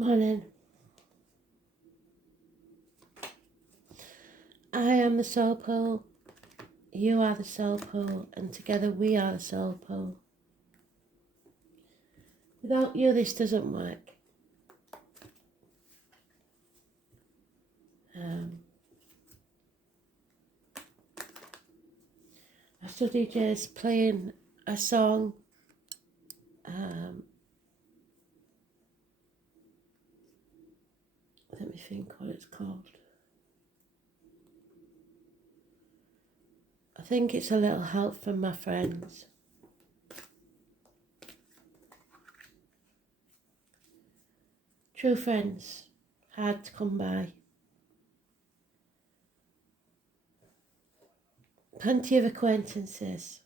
Morning. I am the soul pole, you are the soul pole, and together we are the soul pole. Without you, this doesn't work. I studied just playing a song. Let me think what it's called. I think it's A Little Help from My Friends. True friends, hard to come by. Plenty of acquaintances,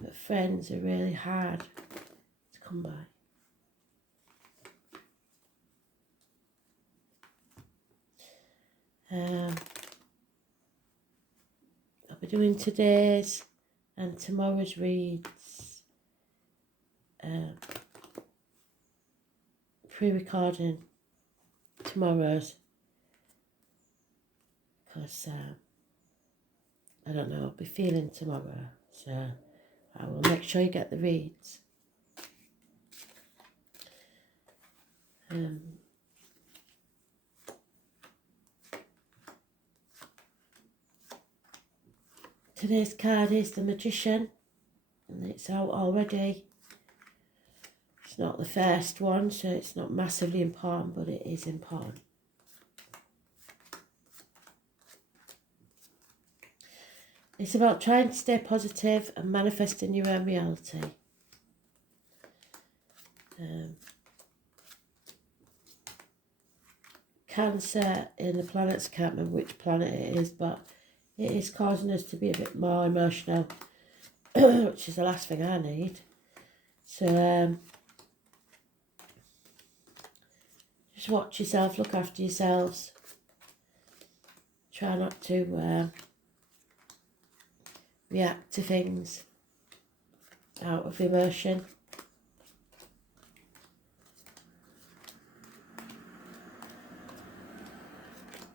but friends are really hard to come by. I'll be doing today's and tomorrow's reads, pre-recording tomorrow's, because I don't know, I'll be feeling tomorrow, so I will make sure you get the reads. Today's card is the Magician, and it's out already. It's not the first one, so it's not massively important, but it is important. It's about trying to stay positive and manifesting your own reality. Cancer in the planets, I can't remember which planet it is, but it is causing us to be a bit more emotional, which is the last thing I need. So just watch yourself, look after yourselves. Try not to react to things out of emotion.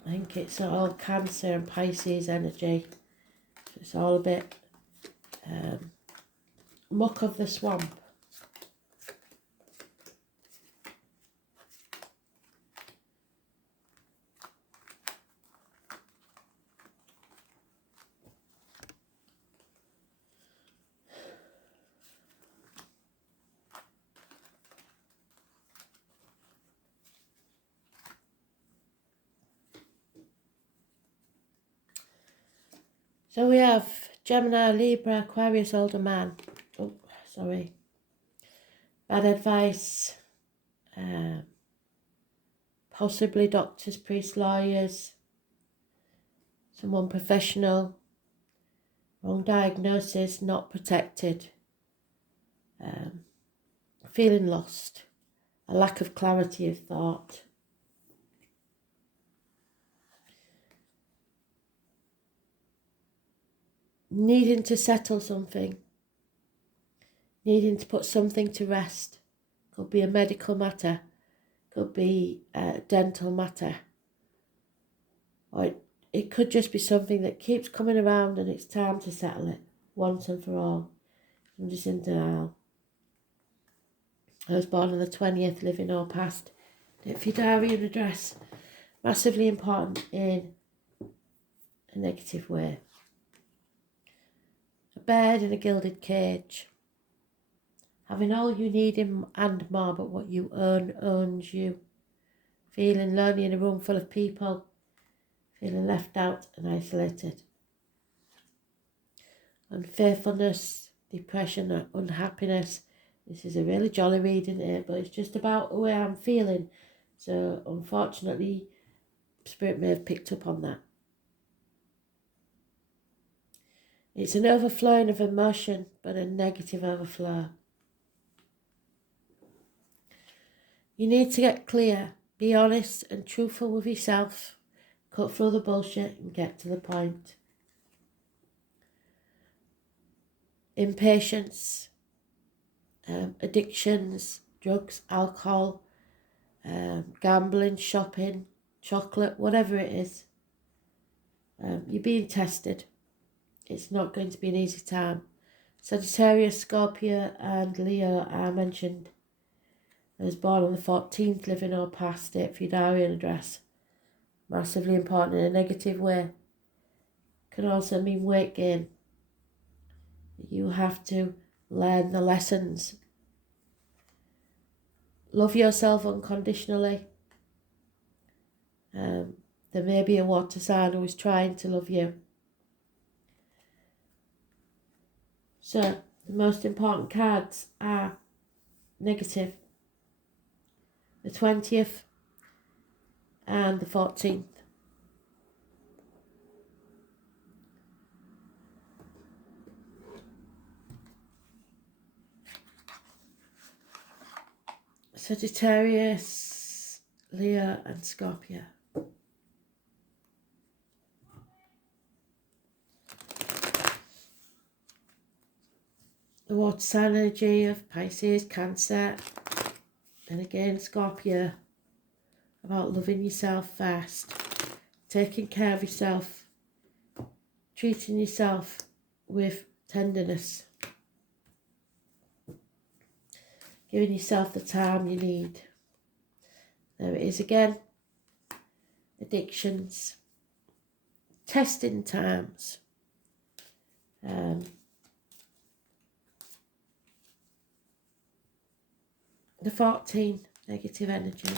I think it's all Cancer and Pisces energy. So it's all a bit muck of the swamp. So we have Gemini, Libra, Aquarius, older man. Oh, sorry. Bad advice. Possibly doctors, priests, lawyers. Someone professional. Wrong diagnosis, not protected. Feeling lost. A lack of clarity of thought. Needing to settle something. Needing to put something to rest. Could be a medical matter. Could be a dental matter. Or it could just be something that keeps coming around and it's time to settle it once and for all. I'm just in denial. I was born on the 20th, living or past. If your diary and address, massively important in a negative way. A bird in a gilded cage. Having all you need and more, but what you own owns you. Feeling lonely in a room full of people. Feeling left out and isolated. Unfaithfulness, depression, unhappiness. This is a really jolly reading here, but it's just about the way I'm feeling. So unfortunately, Spirit may have picked up on that. It's an overflowing of emotion, but a negative overflow. You need to get clear, be honest and truthful with yourself, cut through the bullshit and get to the point. Impatience, addictions, drugs, alcohol, gambling, shopping, chocolate, whatever it is. You're being tested. It's not going to be an easy time. Sagittarius, Scorpio and Leo are mentioned. I was born on the 14th, living or past it for your diary and address. Massively important in a negative way. Can also mean weight gain. You have to learn the lessons. Love yourself unconditionally. There may be a water sign who is trying to love you. So the most important cards are negative. The 20th and the 14th. Sagittarius, Leo and Scorpio. The water sign energy of Pisces, Cancer, and again Scorpio, about loving yourself first, taking care of yourself, treating yourself with tenderness, giving yourself the time you need. There it is again. Addictions, testing times, the 14, negative energy.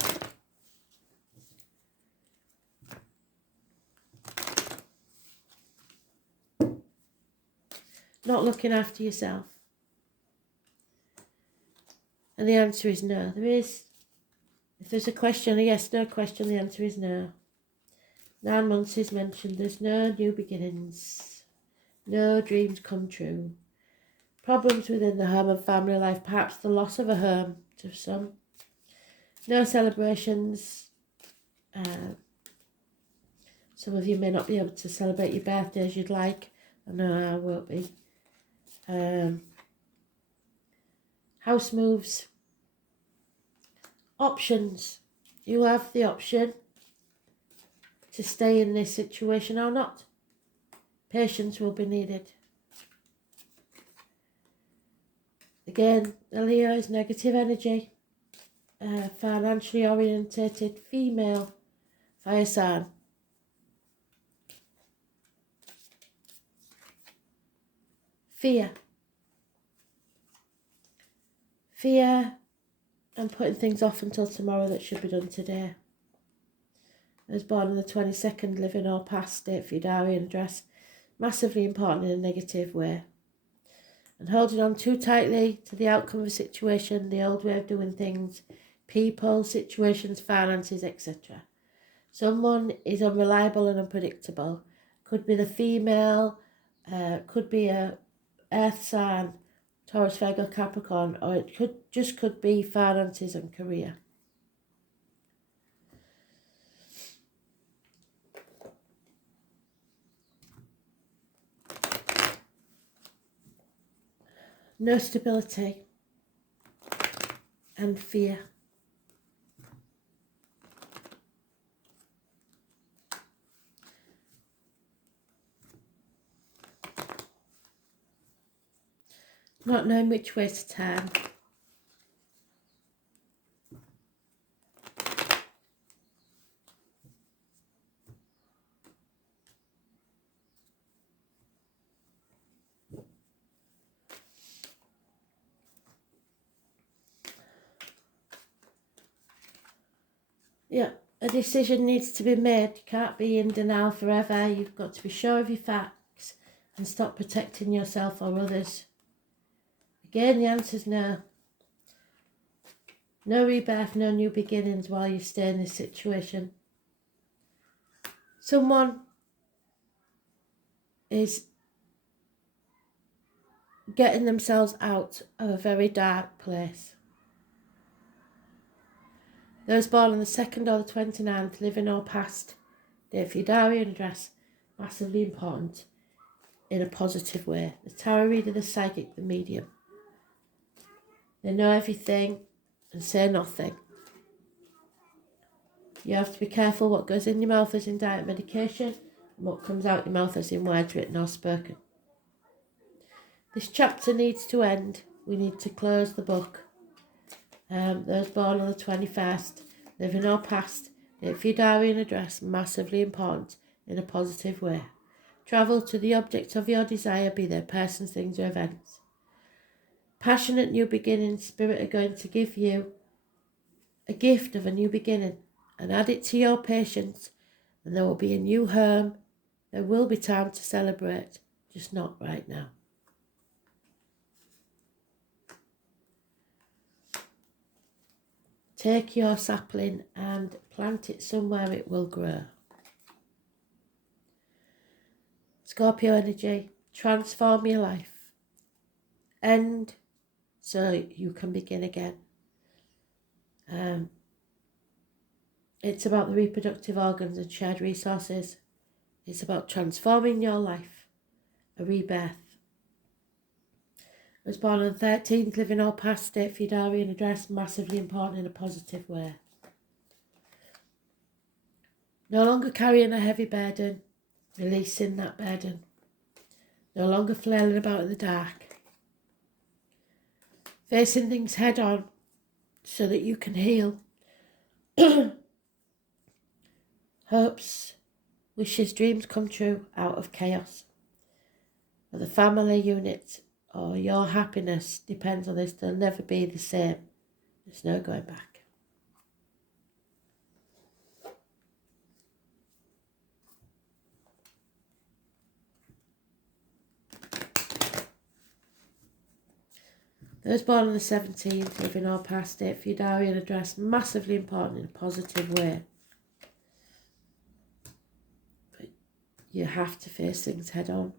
Not looking after yourself. And the answer is no. There is, if there's a question, a yes, no question, the answer is no. 9 months is mentioned. There's no new beginnings. No dreams come true. Problems within the home and family life, perhaps the loss of a home to some. No celebrations. Some of you may not be able to celebrate your birthday as you'd like. I know I won't be. House moves. Options. You have the option to stay in this situation or not. Patience will be needed. Again, the Leo is negative energy. Financially orientated female fire sign. Fear. Fear and putting things off until tomorrow that should be done today. I was born on the 22nd, living or past it for your diary and address. Massively important in a negative way. And holding on too tightly to the outcome of a situation, the old way of doing things, people, situations, finances, etc. Someone is unreliable and unpredictable. Could be the female, could be a earth sign, Taurus, Virgo, Capricorn, or it could be finances and career. No stability and fear. Not knowing which way to turn. Yeah, a decision needs to be made. You can't be in denial forever. You've got to be sure of your facts and stop protecting yourself or others. Again, the answer is no. No rebirth, no new beginnings while you stay in this situation. Someone is getting themselves out of a very dark place. Those born on the 2nd or the 29th, living or past, date for your diary and address, massively important in a positive way. The tarot reader, the psychic, the medium. They know everything and say nothing. You have to be careful what goes in your mouth as in diet medication and what comes out your mouth as in words written or spoken. This chapter needs to end. We need to close the book. Those born on the 21st, living or past, date for your diary and address, massively important in a positive way. Travel to the object of your desire, be they persons, things or events. Passionate new beginnings, Spirit are going to give you a gift of a new beginning and add it to your patience, and there will be a new home. There will be time to celebrate, just not right now. Take your sapling and plant it somewhere it will grow. Scorpio energy, transform your life. End so you can begin again. It's about the reproductive organs and shared resources. It's about transforming your life, a rebirth. I was born on the 13th, living or past, date for your diary and address, massively important in a positive way. No longer carrying a heavy burden, releasing that burden. No longer flailing about in the dark. Facing things head on so that you can heal. Hopes, wishes, dreams come true out of chaos. Or the family unit or your happiness depends on this. They'll never be the same. There's no going back. Those born on the 17th, living or past, date for your diary and address, massively important in a positive way. But you have to face things head on.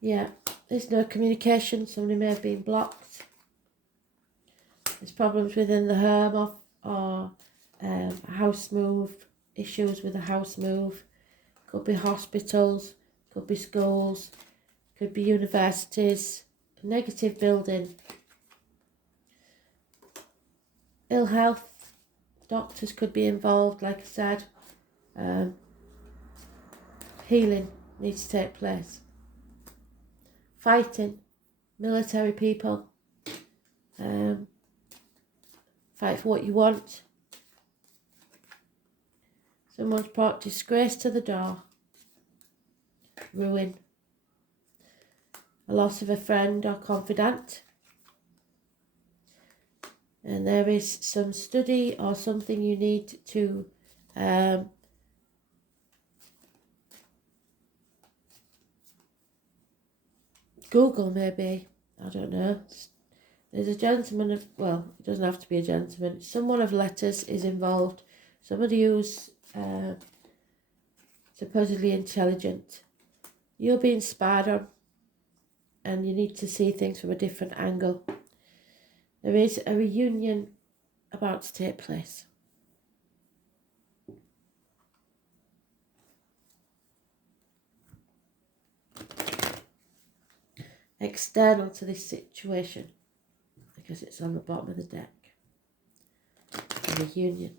Yeah, there's no communication. Somebody may have been blocked. There's problems within the home or a house move, issues with a house move. Could be hospitals, could be schools, could be universities, negative building. Ill health, doctors could be involved, like I said. Healing needs to take place. Fighting, military people. Fight for what you want. Someone's brought disgrace to the door. Ruin. A loss of a friend or confidant. And there is some study or something you need to Google maybe. I don't know. There's a gentleman of, well, it doesn't have to be a gentleman. Someone of letters is involved. Somebody who's supposedly intelligent. You're being spied on and you need to see things from a different angle. There is a reunion about to take place. External to this situation, because it's on the bottom of the deck. A reunion.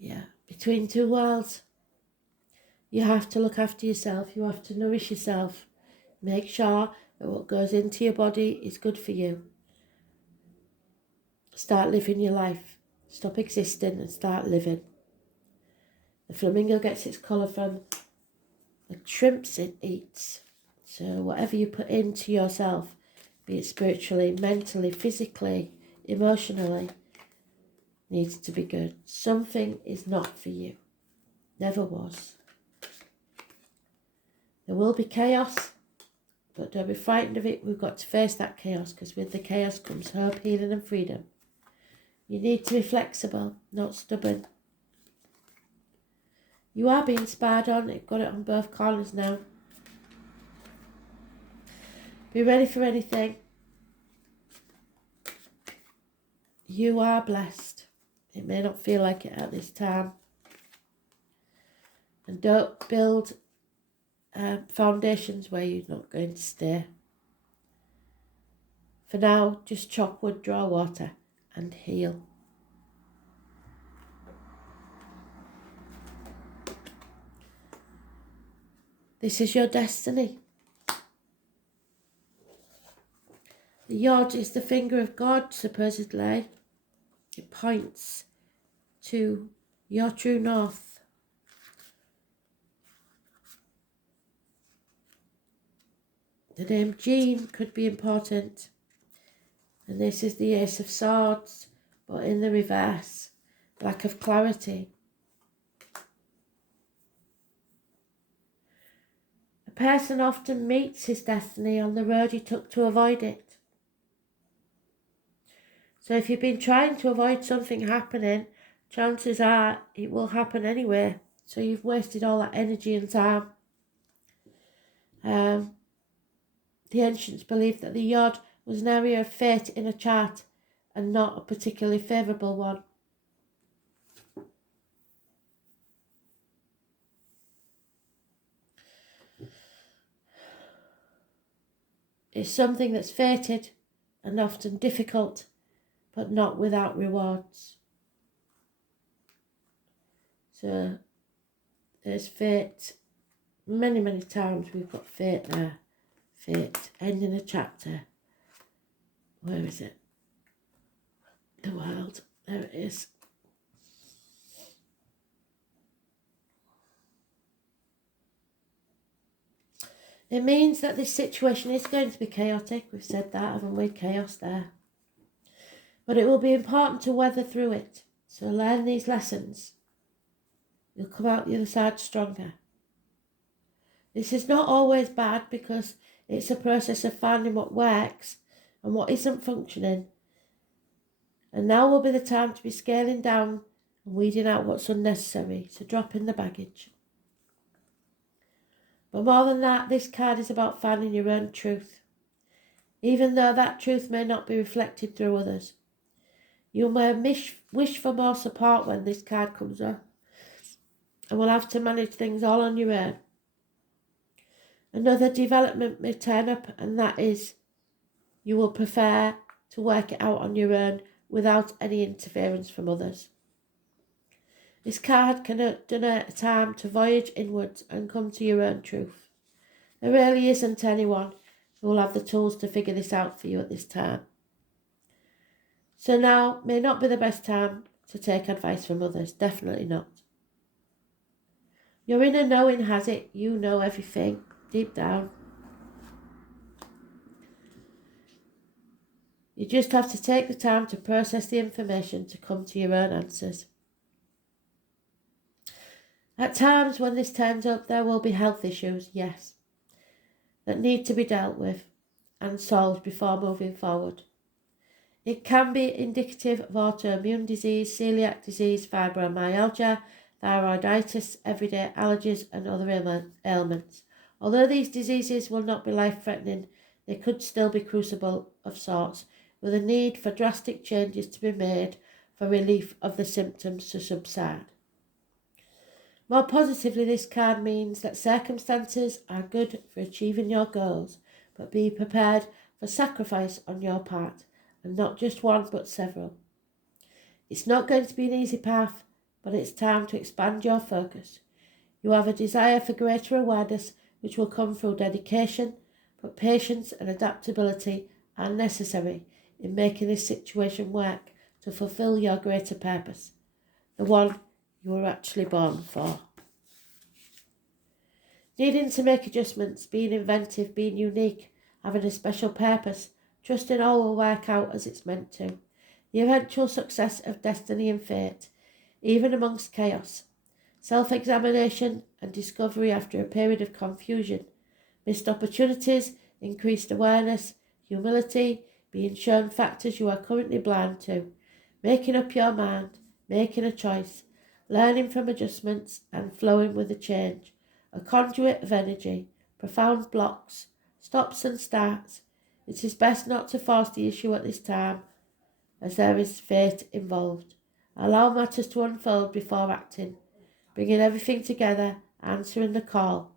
Yeah, between two worlds. You have to look after yourself. You have to nourish yourself. Make sure that what goes into your body is good for you. Start living your life. Stop existing and start living. The flamingo gets its colour from the shrimps it eats. So whatever you put into yourself, be it spiritually, mentally, physically, emotionally, needs to be good. Something is not for you. Never was. There will be chaos, but don't be frightened of it. We've got to face that chaos, because with the chaos comes hope, healing and freedom. You need to be flexible, not stubborn. You are being spied on. You've got it on both corners now. Be ready for anything. You are blessed. It may not feel like it at this time. And don't build foundations where you're not going to stay. For now, just chop wood, draw water, and heal. This is your destiny. The yod is the finger of God, supposedly. It points to your true north. The name Jean could be important. And this is the Ace of Swords, but in the reverse, lack of clarity. A person often meets his destiny on the road he took to avoid it. So if you've been trying to avoid something happening, chances are it will happen anyway. So you've wasted all that energy and time. The ancients believed that the yod was an area of fate in a chart and not a particularly favourable one. It's something that's fated and often difficult, but not without rewards. So there's fate. Many, many times we've got fate there. Fate, ending a chapter. Where is it? The world. There it is. It means that this situation is going to be chaotic. We've said that, haven't we? Chaos there. But it will be important to weather through it. So learn these lessons. You'll come out the other side stronger. This is not always bad because it's a process of finding what works and what isn't functioning. And now will be the time to be scaling down and weeding out what's unnecessary, so drop in the baggage. But more than that, this card is about finding your own truth. Even though that truth may not be reflected through others. You may wish for more support when this card comes up and will have to manage things all on your own. Another development may turn up, and that is you will prefer to work it out on your own without any interference from others. This card can denote a time to voyage inwards and come to your own truth. There really isn't anyone who will have the tools to figure this out for you at this time. So now may not be the best time to take advice from others, definitely not. Your inner knowing has it, you know everything, deep down. You just have to take the time to process the information to come to your own answers. At times when this turns up, there will be health issues, yes, that need to be dealt with and solved before moving forward. It can be indicative of autoimmune disease, celiac disease, fibromyalgia, thyroiditis, everyday allergies and other ailments. Although these diseases will not be life-threatening, they could still be crucible of sorts, with a need for drastic changes to be made for relief of the symptoms to subside. More positively, this card means that circumstances are good for achieving your goals, but be prepared for sacrifice on your part, and not just one but several. It's not going to be an easy path, but it's time to expand your focus. You have a desire for greater awareness, which will come through dedication, but patience and adaptability are necessary in making this situation work to fulfill your greater purpose, the one you were actually born for. Needing to make adjustments, being inventive, being unique, having a special purpose, trusting all will work out as it's meant to. The eventual success of destiny and fate, even amongst chaos. Self-examination and discovery after a period of confusion. Missed opportunities, increased awareness, humility, being shown factors you are currently blind to. Making up your mind, making a choice, learning from adjustments and flowing with the change. A conduit of energy, profound blocks, stops and starts. It is best not to force the issue at this time, as there is fate involved. Allow matters to unfold before acting, bringing everything together, answering the call,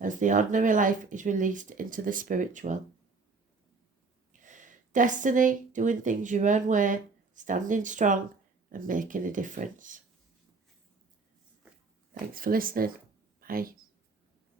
as the ordinary life is released into the spiritual. Destiny, doing things your own way, standing strong and making a difference. Thanks for listening. Bye.